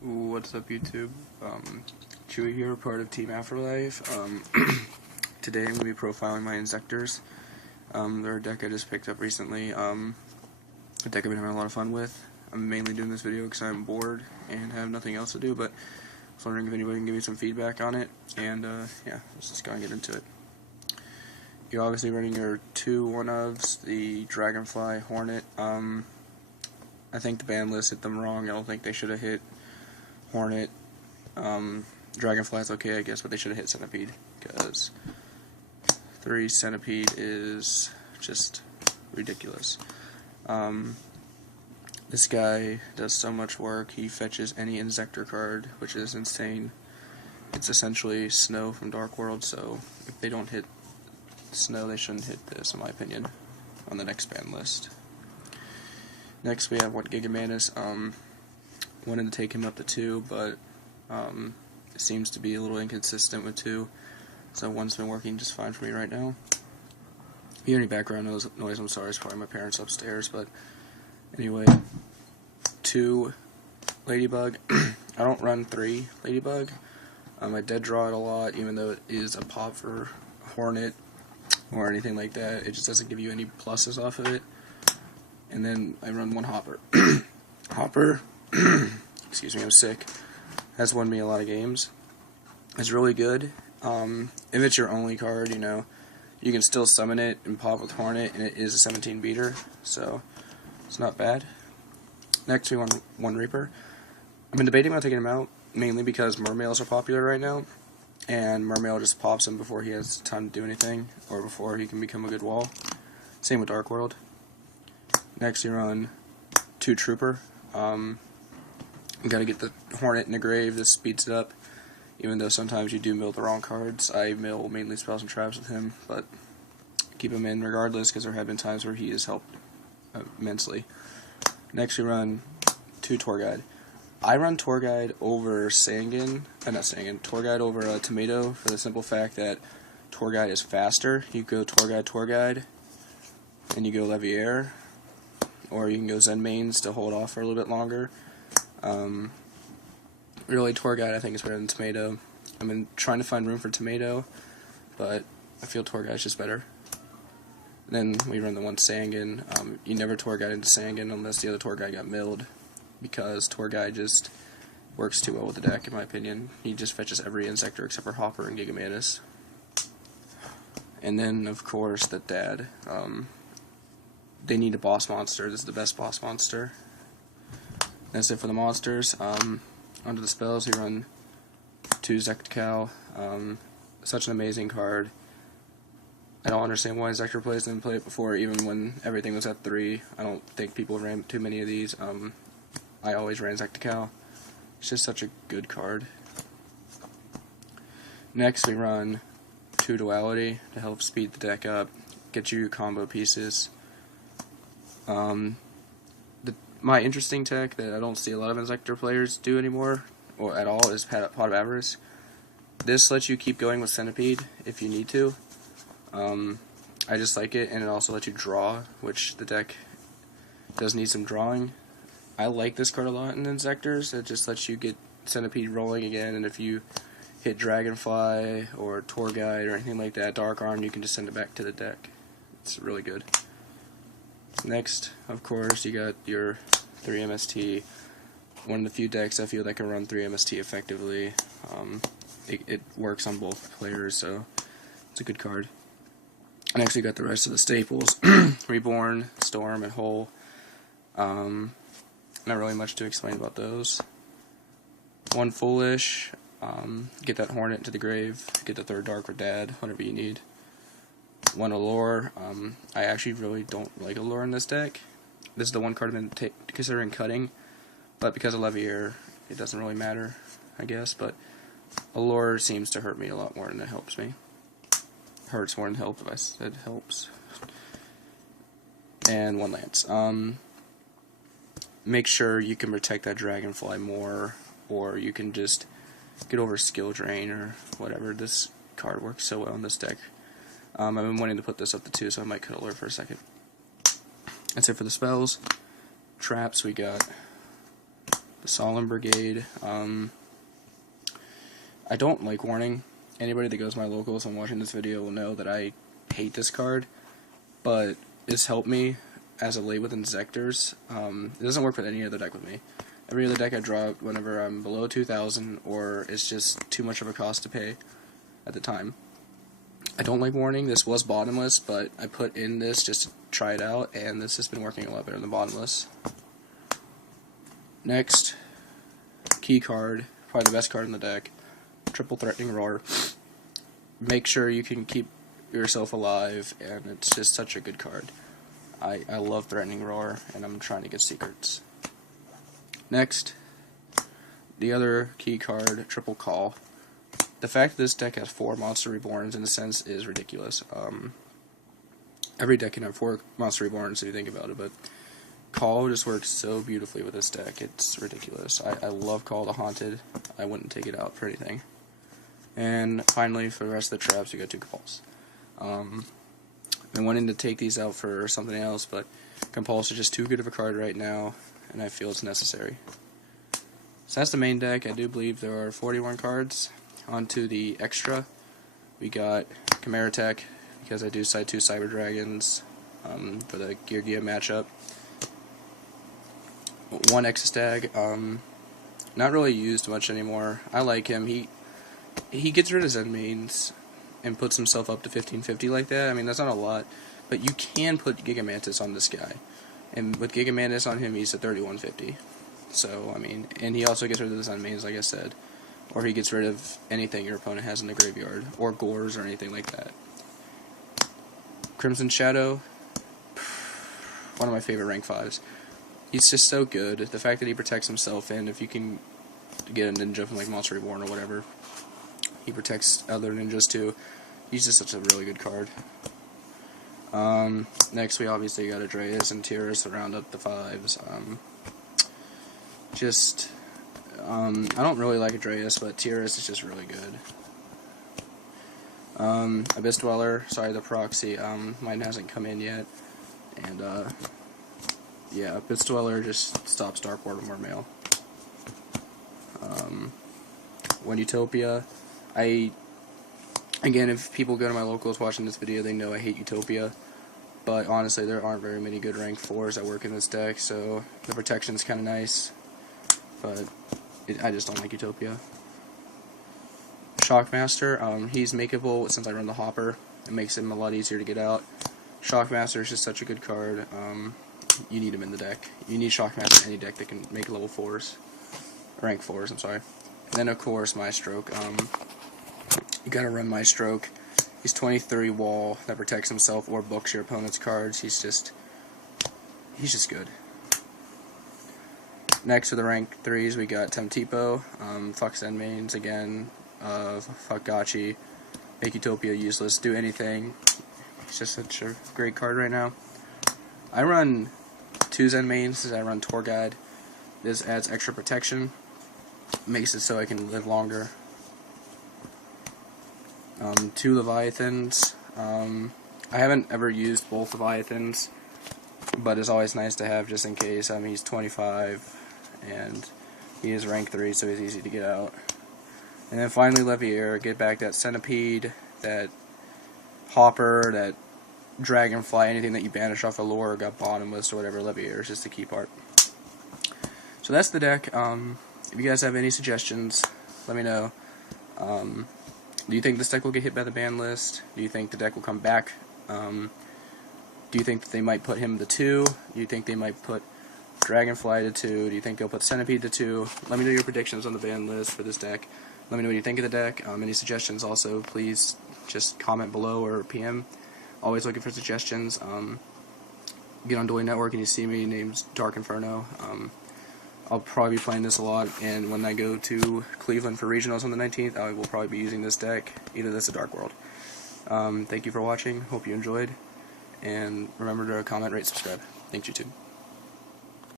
What's up, YouTube? Chewy here, part of Team Afterlife. Today I'm going to be profiling my Inzektors. They're a deck I just picked up recently. A deck I've been having a lot of fun with. I'm mainly doing this video because I'm bored and have nothing else to do, but I was wondering if anybody can give me some feedback on it, and yeah, let's just go and get into it. You're obviously running your two one-ofs, the Dragonfly, Hornet. I think the Banlist hit them wrong. I don't think they should have hit Hornet. Dragonfly's okay, I guess, but they should have hit Centipede, because 3 Centipede is just ridiculous. This guy does so much work. He fetches any Inzektor card, which is insane. It's essentially Snow from Dark World, so if they don't hit Snow, they shouldn't hit this, in my opinion, on the next ban list. Next, we have one Gigamanus. Wanted to take him up to 2, but it seems to be a little inconsistent with 2, so 1's been working just fine for me right now. If you hear any background noise, I'm sorry, it's probably my parents upstairs, but anyway, 2 Ladybug. I don't run 3 Ladybug. I dead draw it a lot, even though it is a pop for Hornet or anything like that. It just doesn't give you any pluses off of it. And then I run 1 Hopper. Hopper, excuse me, I'm sick, has won me a lot of games. It's really good. If it's your only card, you can still summon it and pop with Hornet, and it is a 17 beater, so it's not bad. Next, we want 1 Reaper. I've been debating about taking him out, mainly because Mermails are popular right now, and Mermail just pops him before he has time to do anything, or before he can become a good wall. Same with Dark World. Next, you run 2 Trooper. You gotta get the Hornet in the grave. This speeds it up, even though sometimes you do mill the wrong cards. I mill mainly spells and traps with him, but keep him in regardless, because there have been times where he has helped immensely. Next, we run 2 Tour Guide. I run Tour Guide over Tour Guide over Tomato, for the simple fact that Tour Guide is faster. You go Tour Guide, and you go Leviair, or you can go Zen Mains to hold off for a little bit longer. Really, Tour Guide I think is better than Tomato. I've been trying to find room for Tomato, but I feel Tour Guide is just better. Then we run the 1 Sangan. You never Tour Guide into Sangan unless the other Tour Guide got milled, because Tour Guide just works too well with the deck, in my opinion. He just fetches every Inzektor except for Hopper and Gigamanus. And then, of course, the Dad. They need a boss monster. This is the best boss monster. That's it for the monsters. Onto the spells, we run 2 Zect. Such an amazing card. I don't understand why Inzektor plays didn't play it before, even when everything was at 3. I don't think people ran too many of these. I always ran Zect. It's just such a good card. Next, we run 2 Duality to help speed the deck up, get you combo pieces. My interesting tech that I don't see a lot of Inzektor players do anymore, or at all, is Pot of Avarice. This lets you keep going with Centipede if you need to. I just like it, and it also lets you draw, which the deck does need some drawing. I like this card a lot in Inzektors. It just lets you get Centipede rolling again, and if you hit Dragonfly or Tour Guide or anything like that, Dark Arm, you can just send it back to the deck. It's really good. Next, of course, you got your 3 MST. One of the few decks I feel that can run 3 MST effectively. It works on both players, so it's a good card. Next, you got the rest of the staples: Reborn, Storm, and Hole. Not really much to explain about those. 1 Foolish. Get that Hornet into the grave. Get the 3rd Dark for Dad, whatever you need. 1 Allure. I actually really don't like Allure in this deck. This is the one card I've been considering cutting, but because of Leviair, it doesn't really matter, I guess. But Allure seems to hurt me a lot more than it helps me. Hurts more than helps, if I said helps. And 1 Lance. Make sure you can protect that Dragonfly more, or you can just get over Skill Drain or whatever. This card works so well in this deck. I've been wanting to put this up to 2, so I might cut Allure for a second. That's it for the spells. Traps, we got the Solemn Brigade. I don't like Warning. Anybody that goes to my locals and watching this video will know that I hate this card, but it's helped me as of late with Inzektors. It doesn't work with any other deck with me. Every other deck I draw whenever I'm below 2,000 or it's just too much of a cost to pay at the time. I don't like Warning. This was bottomless, but I put in this just to try it out, and this has been working a lot better than bottomless. Next, key card, probably the best card in the deck, Triple Threatening Roar. Make sure you can keep yourself alive, and it's just such a good card. I love Threatening Roar, and I'm trying to get secrets. Next, the other key card, Triple Call. The fact that this deck has 4 Monster Reborns, in a sense, is ridiculous. Every deck can have 4 Monster Reborns if you think about it, but Call just works so beautifully with this deck. It's ridiculous. I love Call the Haunted. I wouldn't take it out for anything. And finally, for the rest of the traps, we got 2 Compulse. I've been wanting to take these out for something else, but Compulse is just too good of a card right now, and I feel it's necessary. So that's the main deck. I do believe there are 41 cards. Onto the extra, we got Chimera Tech, because I do side 2 Cyber Dragons for the Gear matchup. 1 Exostag, not really used much anymore. I like him. He gets rid of Zen mains and puts himself up to 1550 like that. I mean, that's not a lot, but you can put Gigamantis on this guy, and with Gigamantis on him, he's at 3150. So, I mean, and he also gets rid of the Zen mains, like I said. Or he gets rid of anything your opponent has in the graveyard, or Gores, or anything like that. Crimson Shadow, one of my favorite rank 5s. He's just so good. The fact that he protects himself, and if you can get a ninja from like Monster Reborn or whatever, he protects other ninjas too. He's just such a really good card. Next we obviously got Atreus and Tyrus to round up the 5s. I don't really like Atreus, but Tyrus is just really good. Abyss Dweller, sorry, the proxy, mine hasn't come in yet, and yeah, Abyss Dweller just stops Dark World and Mail. One Utopia, again, if people go to my locals watching this video, they know I hate Utopia, but honestly, there aren't very many good rank 4s that work in this deck, so the protection's kind of nice, but I just don't like Utopia. Shockmaster, he's makeable since I run the Hopper. It makes him a lot easier to get out. Shockmaster is just such a good card. You need him in the deck. You need Shockmaster in any deck that can make level 4s. Rank 4s, I'm sorry. And then, of course, Maestroke. You gotta run Maestroke. He's 23 wall that protects himself or books your opponent's cards. He's just good. Next to the rank 3s, we got Temtipo, fuck Zen mains again, fuck Gachi, make Utopia useless, do anything. He's just such a great card right now. I run 2 Zen mains, I run Tour Guide. This adds extra protection, makes it so I can live longer. 2 Leviathans. I haven't ever used both Leviathans, but it's always nice to have just in case. I mean, he's 25. And he is rank 3, so he's easy to get out. And then finally Leviair, get back that Centipede, that Hopper, that Dragonfly, anything that you banish off a lure or got bottomless or whatever. Leviair is just the key part. So that's the deck. If you guys have any suggestions, let me know. Do you think this deck will get hit by the ban list? Do you think the deck will come back? Do you think that they might put him to 2? Do you think they might put Dragonfly to 2? Do you think they'll put Centipede to 2? Let me know your predictions on the ban list for this deck. Let me know what you think of the deck. Any suggestions also, please just comment below or PM. Always looking for suggestions. Get on Dueling Network and you see me, name's Dark Inferno. I'll probably be playing this a lot, and when I go to Cleveland for regionals on the 19th, I will probably be using this deck, either this or Dark World. Thank you for watching, hope you enjoyed, and remember to comment, rate, subscribe. Thanks, YouTube.